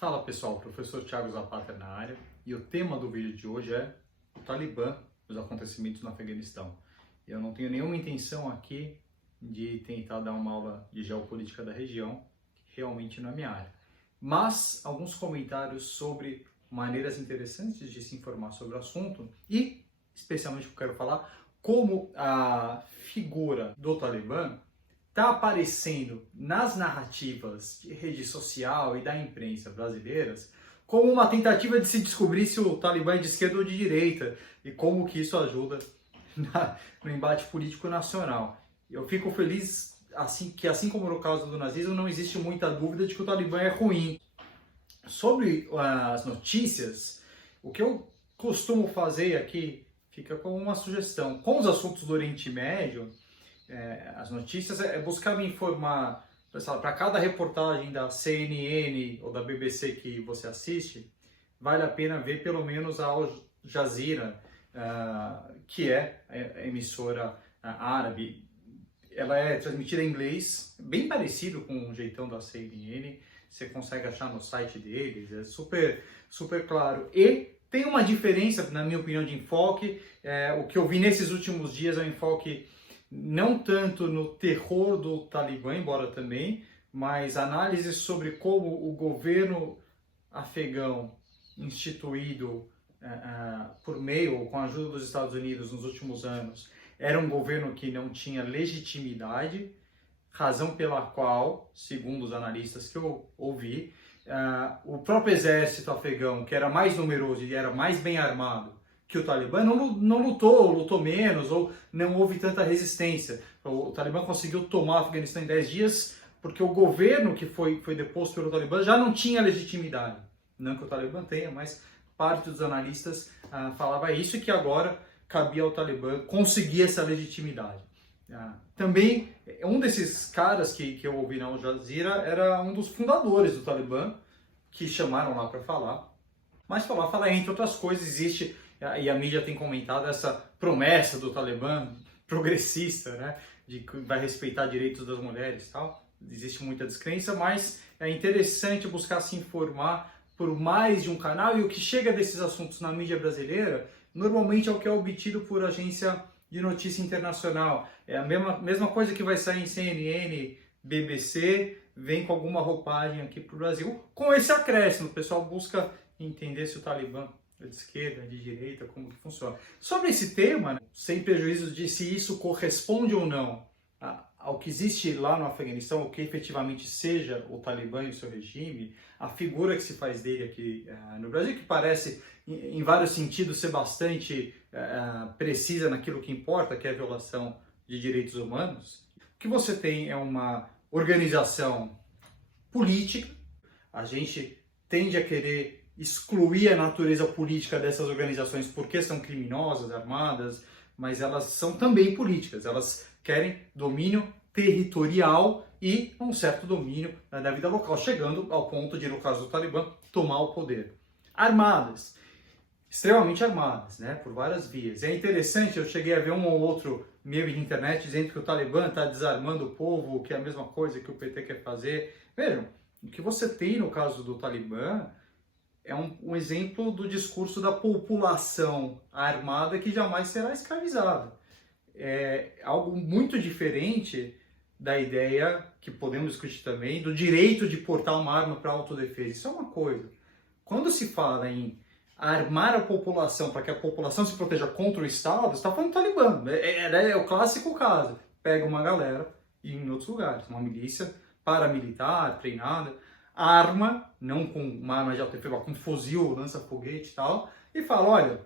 Fala pessoal, professor Thiago Zapata na área e o tema do vídeo de hoje é o Talibã e os acontecimentos no Afeganistão. Eu não tenho nenhuma intenção aqui de tentar dar uma aula de geopolítica da região, que realmente não é minha área, mas alguns comentários sobre maneiras interessantes de se informar sobre o assunto e, especialmente, eu quero falar como a figura do Talibã está aparecendo nas narrativas de rede social e da imprensa brasileiras como uma tentativa de se descobrir se o Talibã é de esquerda ou de direita e como que isso ajuda no embate político nacional. Eu fico feliz assim como no caso do nazismo, não existe muita dúvida de que o Talibã é ruim. Sobre as notícias, o que eu costumo fazer aqui fica como uma sugestão. Com os assuntos do Oriente Médio, as notícias é buscar me informar, para cada reportagem da CNN ou da BBC que você assiste, vale a pena ver pelo menos a Al Jazeera, que é a emissora árabe. Ela é transmitida em inglês, bem parecido com o jeitão da CNN, você consegue achar no site deles, é super claro. E tem uma diferença, na minha opinião, de enfoque. O que eu vi nesses últimos dias é um enfoque não tanto no terror do Talibã, embora também, mas análise sobre como o governo afegão instituído por meio ou com a ajuda dos Estados Unidos nos últimos anos era um governo que não tinha legitimidade, razão pela qual, segundo os analistas que eu ouvi, o próprio exército afegão, que era mais numeroso e era mais bem armado que o Talibã, não lutou menos, ou não houve tanta resistência. O Talibã conseguiu tomar o Afeganistão em 10 dias porque o governo que foi deposto pelo Talibã já não tinha legitimidade. Não que o Talibã tenha, mas parte dos analistas falava isso e que agora cabia ao Talibã conseguir essa legitimidade. Também, um desses caras que eu ouvi na Al Jazeera era um dos fundadores do Talibã, que chamaram lá para falar. Mas falar, entre outras coisas, existe, e a mídia tem comentado, essa promessa do Talibã progressista, né, de que vai respeitar direitos das mulheres e tal. Existe muita descrença, mas é interessante buscar se informar por mais de um canal, e o que chega desses assuntos na mídia brasileira, normalmente é o que é obtido por agência de notícia internacional. É a mesma coisa que vai sair em CNN, BBC, vem com alguma roupagem aqui para o Brasil. Com esse acréscimo, o pessoal busca entender se o Talibã é de esquerda, de direita, como que funciona. Sobre esse tema, né, sem prejuízo de se isso corresponde ou não ao que existe lá no Afeganistão, o que efetivamente seja o Talibã e o seu regime, a figura que se faz dele aqui no Brasil, que parece, em vários sentidos, ser bastante precisa naquilo que importa, que é a violação de direitos humanos. O que você tem é uma organização política. A gente tende a querer excluir a natureza política dessas organizações porque são criminosas, armadas, mas elas são também políticas. Elas querem domínio territorial e um certo domínio da vida local, chegando ao ponto de, no caso do Talibã, tomar o poder. Armadas, extremamente armadas, né, por várias vias. É interessante, eu cheguei a ver um ou outro meme de internet dizendo que o Talibã está desarmando o povo, que é a mesma coisa que o PT quer fazer. Vejam, o que você tem no caso do Talibã é um exemplo do discurso da população armada que jamais será escravizada. É algo muito diferente da ideia, que podemos discutir também, do direito de portar uma arma para autodefesa. Isso é uma coisa. Quando se fala em armar a população para que a população se proteja contra o Estado, você está falando do Talibã. É o clássico caso. Pega uma galera, e em outros lugares, uma milícia paramilitar, treinada, arma, não com uma arma de autodefesa, com um fuzil, lança-foguete e tal, e fala, olha,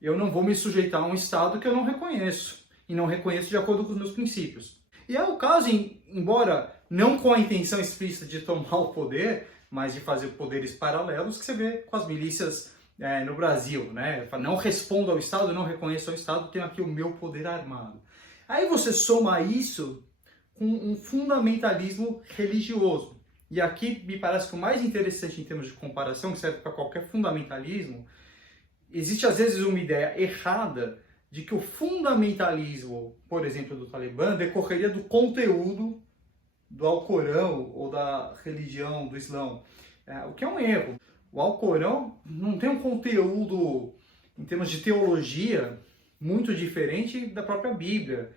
eu não vou me sujeitar a um Estado que eu não reconheço, e não reconheço de acordo com os meus princípios. E é o caso, embora não com a intenção explícita de tomar o poder, mas de fazer poderes paralelos, que você vê com as milícias no Brasil, né? Não respondo ao Estado, não reconheço ao Estado, tenho aqui o meu poder armado. Aí você soma isso com um fundamentalismo religioso. E aqui me parece que o mais interessante em termos de comparação, que serve para qualquer fundamentalismo, existe às vezes uma ideia errada de que o fundamentalismo, por exemplo, do Talibã, decorreria do conteúdo do Alcorão ou da religião do Islã. o que é um erro. O Alcorão não tem um conteúdo, em termos de teologia, muito diferente da própria Bíblia.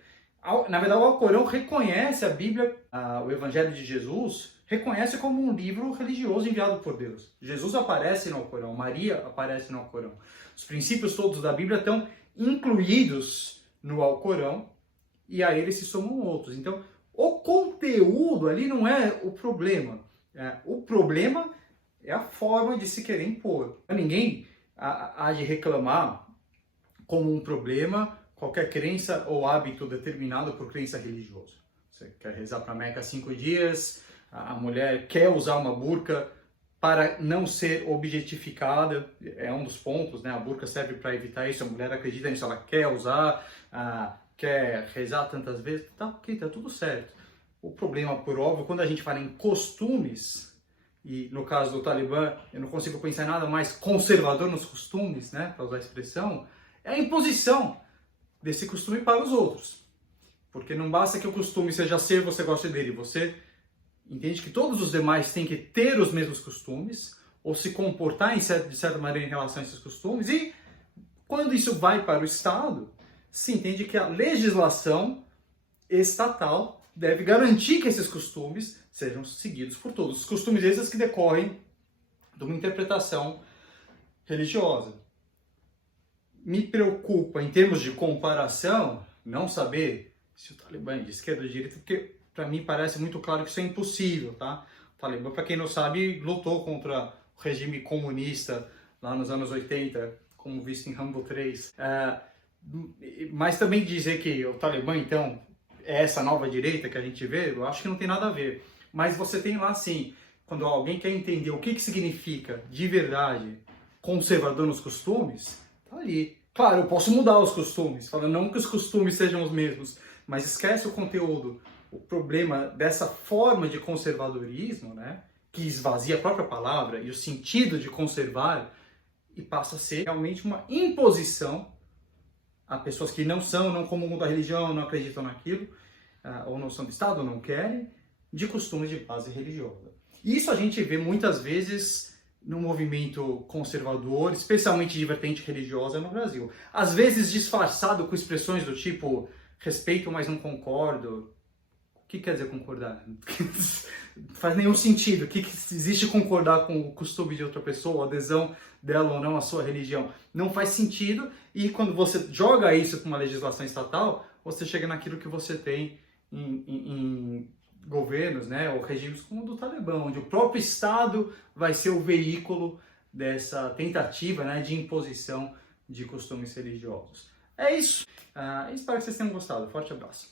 Na verdade, o Alcorão reconhece a Bíblia, o Evangelho de Jesus, reconhece como um livro religioso enviado por Deus. Jesus aparece no Alcorão, Maria aparece no Alcorão. Os princípios todos da Bíblia estão incluídos no Alcorão e a eles se somam outros. Então, o conteúdo ali não é o problema. O problema é a forma de se querer impor. Ninguém há de reclamar como um problema qualquer crença ou hábito determinado por crença religiosa. Você quer rezar para Meca 5 dias, a mulher quer usar uma burca para não ser objetificada, é um dos pontos, né? A burca serve para evitar isso, a mulher acredita nisso, ela quer usar, quer rezar tantas vezes, tá ok, tá tudo certo. O problema, por óbvio, quando a gente fala em costumes, e no caso do Talibã, eu não consigo pensar em nada mais conservador nos costumes, né, para usar a expressão, é a imposição desse costume para os outros. Porque não basta que o costume seja ser, você goste dele, você entende que todos os demais têm que ter os mesmos costumes, ou se comportar de certa maneira em relação a esses costumes, e quando isso vai para o Estado, se entende que a legislação estatal deve garantir que esses costumes sejam seguidos por todos. Os costumes esses que decorrem de uma interpretação religiosa. Me preocupa, em termos de comparação, não saber se o Talibã é de esquerda ou de direita, porque para mim parece muito claro que isso é impossível, tá? O Talibã, para quem não sabe, lutou contra o regime comunista lá nos anos 80, como visto em Rambo 3. Mas também dizer que o Talibã, então, é essa nova direita que a gente vê, eu acho que não tem nada a ver. Mas você tem lá, sim, quando alguém quer entender o que significa, de verdade, conservador nos costumes, tá ali. Claro, eu posso mudar os costumes, falando não que os costumes sejam os mesmos, mas esquece o conteúdo. O problema dessa forma de conservadorismo, né, que esvazia a própria palavra e o sentido de conservar e passa a ser realmente uma imposição a pessoas que não comungam da religião, não acreditam naquilo, ou não são do Estado, ou não querem, de costumes de base religiosa. Isso a gente vê muitas vezes no movimento conservador, especialmente de vertente religiosa no Brasil. Às vezes disfarçado com expressões do tipo respeito, mas não concordo. O que quer dizer concordar? Não faz nenhum sentido. O que existe concordar com o costume de outra pessoa, a adesão dela ou não à sua religião? Não faz sentido, e quando você joga isso para uma legislação estatal, você chega naquilo que você tem em governos, né, ou regimes como o do Talibã, onde o próprio Estado vai ser o veículo dessa tentativa, né, de imposição de costumes religiosos. É isso. Espero que vocês tenham gostado. Forte abraço.